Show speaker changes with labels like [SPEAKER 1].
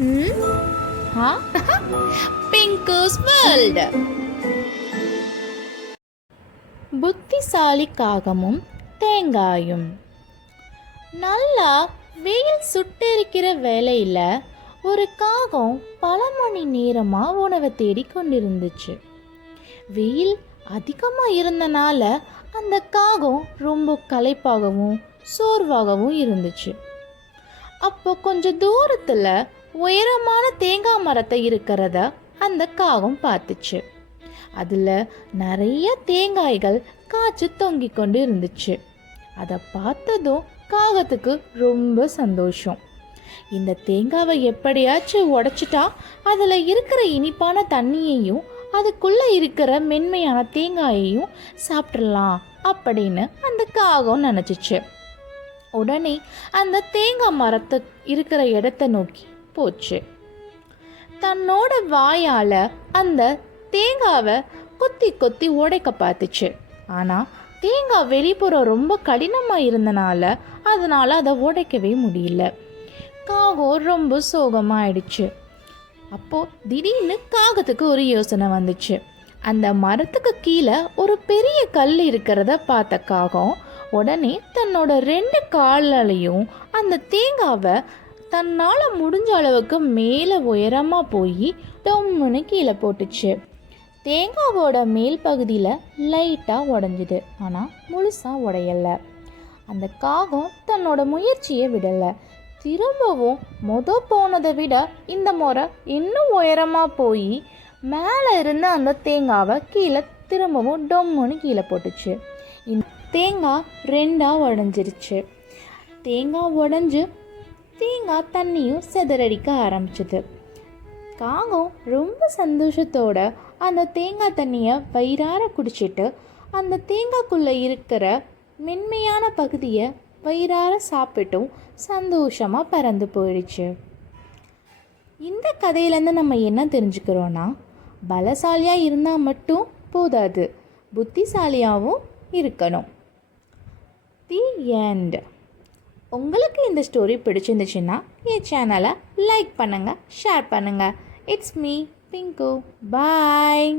[SPEAKER 1] Hmm? பிங்கூஸ் world புத்திசாலி காகமும் தேங்காயும். நல்லா வெயில் சுட்டெரிக்கிற வேலையில் ஒரு காகம் பல மணி நேரமாக உணவை தேடி கொண்டிருந்துச்சு. வெயில் அதிகமாக இருந்தனால அந்த காகம் ரொம்ப களைப்பாகவும் சோர்வாகவும் இருந்துச்சு. அப்போ கொஞ்சம் தூரத்தில் உயரமான தேங்காய் மரத்தை இருக்கிறத? அந்த காகம் பார்த்துச்சு. அதில் நிறைய தேங்காய்கள் காய்ச்சி தொங்கி கொண்டு இருந்துச்சு. அதை பார்த்ததும் காகத்துக்கு ரொம்ப சந்தோஷம். இந்த தேங்காவை எப்படியாச்சும் உடச்சிட்டா அதில் இருக்கிற இனிப்பான தண்ணியையும் அதுக்குள்ளே இருக்கிற மென்மையான தேங்காயையும் சாப்பிட்றலாம் அப்படின்னு அந்த காகம் நினச்சிச்சு. உடனே அந்த தேங்காய் மரத்து இருக்கிற இடத்த நோக்கி போச்சு. தன்னோட வாயால் அந்த தேங்காவை கொத்தி கொத்தி உடைக்க பார்த்துச்சு. ஆனால் தேங்காய் வெளிப்புறம் ரொம்ப கடினமாக இருந்தனால அதனால் அதை உடைக்கவே முடியல. காகம் ரொம்ப சோகமாயிடுச்சு. அப்போது திடீர்னு காகத்துக்கு ஒரு யோசனை வந்துச்சு. அந்த மரத்துக்கு கீழே ஒரு பெரிய கல் இருக்கிறத பார்த்த காகம் உடனே தன்னோட ரெண்டு காலாலையும் அந்த தேங்காவை தன்னால் முடிஞ்ச அளவுக்கு மேலே உயரமாக போய் டொம்முன்னு கீழே போட்டுச்சு. தேங்காவோட மேல் பகுதியில் லைட்டாக உடஞ்சிது. ஆனால் முழுசாக உடையலை. அந்த காகம் தன்னோட முயற்சியை விடலை. திரும்பவும் மொத போனதை விட இந்த முறை இன்னும் உயரமாக போய் மேலே இருந்த அந்த தேங்காவை கீழே திரும்பவும் டொம்முன்னு கீழே போட்டுச்சு. இந்த தேங்காய் ரெண்டாக உடஞ்சிருச்சு. தேங்காய் உடஞ்சி தேங்காய் தண்ணியும் சிதறடிக்க ஆரம்பிச்சது. காகம் ரொம்ப சந்தோஷத்தோட அந்த தேங்காய் தண்ணியை வயிறார குடிச்சிட்டு அந்த தேங்காய்க்குள்ளே இருக்கிற மென்மையான பகுதியை வயிறார சாப்பிட்டும் சந்தோஷமாக பறந்து போயிடுச்சு. இந்த கதையிலேருந்து நம்ம என்ன தெரிஞ்சுக்கிறோன்னா பலசாலியாக இருந்தால் மட்டும் போதாது புத்திசாலியாகவும் இருக்கணும். தி எண்ட் உங்களுக்கு இந்த ஸ்டோரி பிடிச்சிருந்துச்சுன்னா என் சேனலை லைக் பண்ணுங்கள் ஷேர் பண்ணுங்கள் இட்ஸ் மீ பிங்கு பாய்